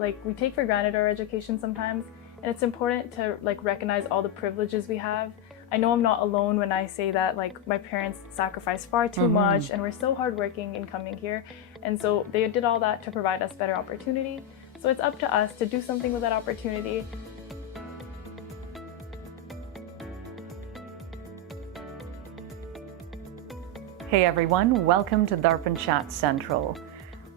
like we take for granted our education sometimes, and it's important to like recognize all the privileges we have. I know I'm not alone when I say that, like my parents sacrificed far too much and we're so hardworking in coming here, and so they did all that to provide us better opportunity. So it's up to us to do something with that opportunity. Hey everyone, welcome to Darpan Chat Central.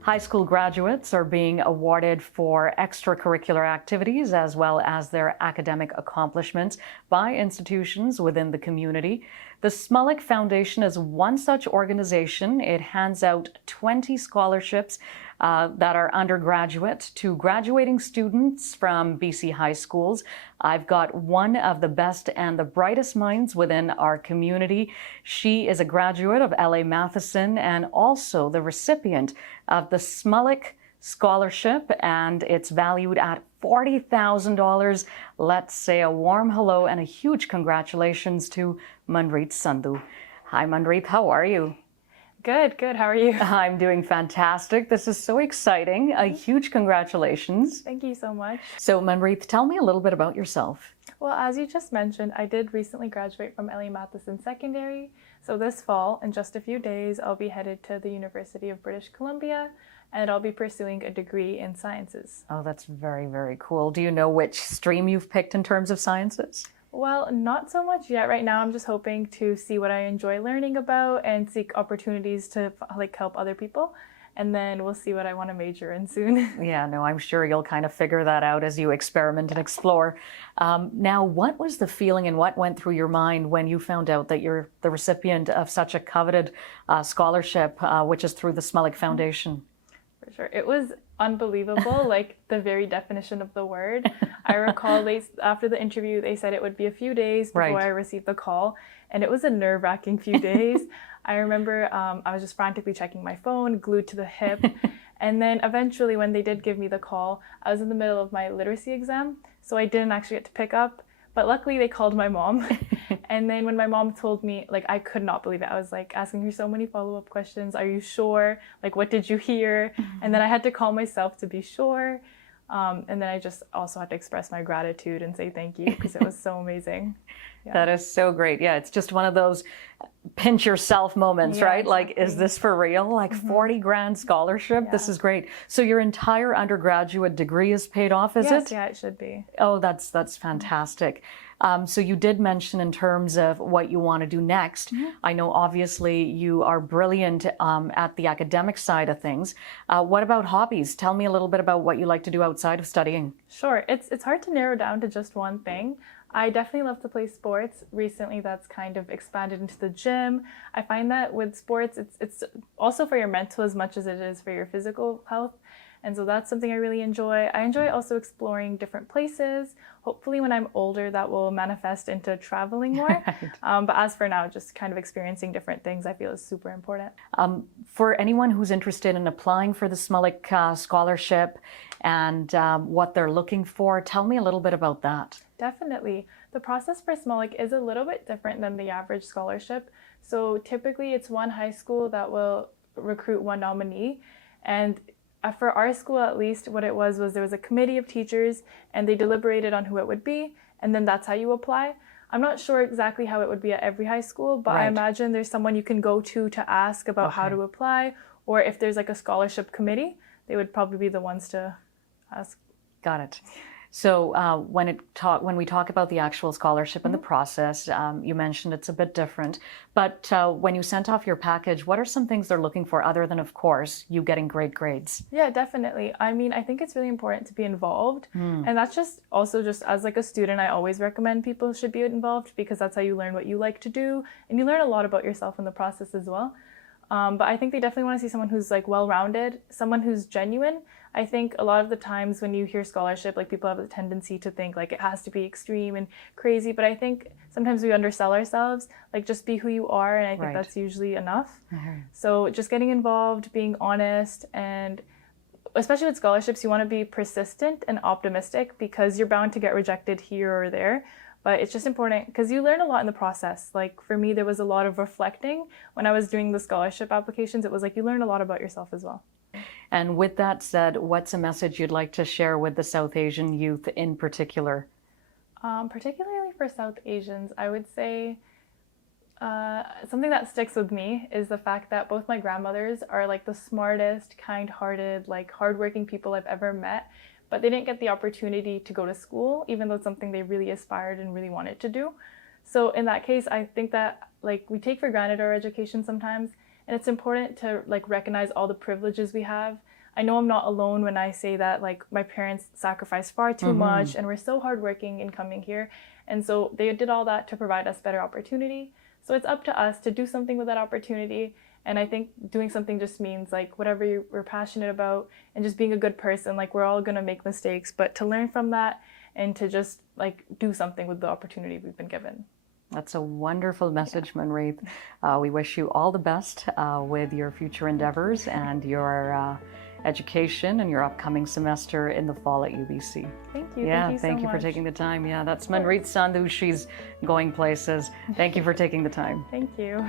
High school graduates are being awarded for extracurricular activities as well as their academic accomplishments by institutions within the community. The Cmolik Foundation is one such organization. It hands out 20 scholarships that are undergraduate to graduating students from BC high schools. I've got one of the best and the brightest minds within our community. She is a graduate of L A Matheson and also the recipient of the Cmolik Scholarship, and it's valued at $40,000. Let's say a warm hello and a huge congratulations to Manreet Sandhu. Hi Manreet, how are you? Good. How are you? I'm doing fantastic. This is so exciting. A huge congratulations. Thank you so much. So Manreet, tell me a little bit about yourself. Well, as you just mentioned, I did recently graduate from L A Matheson Secondary. So this fall, in just a few days, I'll be headed to the University of British Columbia, and I'll be pursuing a degree in sciences. Oh, that's very, very cool. Do you know which stream you've picked in terms of sciences? Well, not so much yet. Right now, I'm just hoping to see what I enjoy learning about and seek opportunities to like help other people. And then we'll see what I want to major in soon. Yeah, no, I'm sure you'll kind of figure that out as you experiment and explore. Now, what was the feeling and what went through your mind when you found out that you're the recipient of such a coveted scholarship, which is through the Cmolik Foundation? For sure. It was unbelievable, like the very definition of the word. I recall after the interview, they said it would be a few days before I received the call, and it was a nerve-wracking few days. I remember I was just frantically checking my phone, glued to the hip, and then eventually when they did give me the call, I was in the middle of my literacy exam, so I didn't actually get to pick up, but luckily they called my mom. And then when my mom told me, like, I could not believe it. I was like asking her so many follow-up questions. Are you sure? Like, what did you hear? And then I had to call myself to be sure. And then I just also had to express my gratitude and say thank you because it was so amazing. Yeah. That is so great. Yeah, it's just one of those pinch yourself moments, right? Exactly. Like, is this for real? Like 40 grand scholarship? Yeah. This is great. So your entire undergraduate degree is paid off, is it? Yeah, it should be. Oh, that's fantastic. So you did mention in terms of what you want to do next. I know obviously you are brilliant at the academic side of things. What about hobbies? Tell me a little bit about what you like to do outside of studying. Sure. It's hard to narrow down to just one thing. I definitely love to play sports. Recently, that's kind of expanded into the gym. I find that with sports, it's also for your mental as much as it is for your physical health. And so that's something I really enjoy. I enjoy also exploring different places. Hopefully when I'm older, that will manifest into traveling more. Right. But as for now, just kind of experiencing different things I feel is super important. For anyone who's interested in applying for the Cmolik scholarship and what they're looking for, tell me a little bit about that. Definitely. The process for Cmolik is a little bit different than the average scholarship. So typically it's one high school that will recruit one nominee. And for our school, at least, what it was there was a committee of teachers and they deliberated on who it would be. And then that's how you apply. I'm not sure exactly how it would be at every high school, but I imagine there's someone you can go to ask about how to apply. Or if there's like a scholarship committee, they would probably be the ones to ask. Got it. So when we talk about the actual scholarship and the process, you mentioned it's a bit different. But when you sent off your package, what are some things they're looking for other than, of course, you getting great grades? Yeah, definitely. I mean, I think it's really important to be involved. And that's just as like a student, I always recommend people should be involved because that's how you learn what you like to do. And you learn a lot about yourself in the process as well. But I think they definitely want to see someone who's like well-rounded, someone who's genuine. I think a lot of the times when you hear scholarship, like people have a tendency to think like it has to be extreme and crazy. But I think sometimes we undersell ourselves, like just be who you are. And I think that's usually enough. So just getting involved, being honest, and especially with scholarships, you want to be persistent and optimistic because you're bound to get rejected here or there. But it's just important because you learn a lot in the process. Like for me, there was a lot of reflecting when I was doing the scholarship applications. It was like you learn a lot about yourself as well. And with that said, what's a message you'd like to share with the South Asian youth in particular? Particularly for South Asians, I would say something that sticks with me is the fact that both my grandmothers are like the smartest, kind-hearted, like hardworking people I've ever met, but they didn't get the opportunity to go to school, even though it's something they really aspired and really wanted to do. So in that case, I think that like we take for granted our education sometimes, and it's important to like recognize all the privileges we have. I know I'm not alone when I say that like my parents sacrificed far too much and were so hardworking in coming here. And so they did all that to provide us better opportunity. So it's up to us to do something with that opportunity. And I think doing something just means like whatever you're passionate about and just being a good person. Like we're all going to make mistakes, but to learn from that and to just like do something with the opportunity we've been given. That's a wonderful message, Manreet. We wish you all the best with your future endeavors and your education and your upcoming semester in the fall at UBC. Thank you. Yeah, thank you so for much. taking the time. Yeah, that's Manreet Sandhu. She's going places. Thank you for taking the time. Thank you.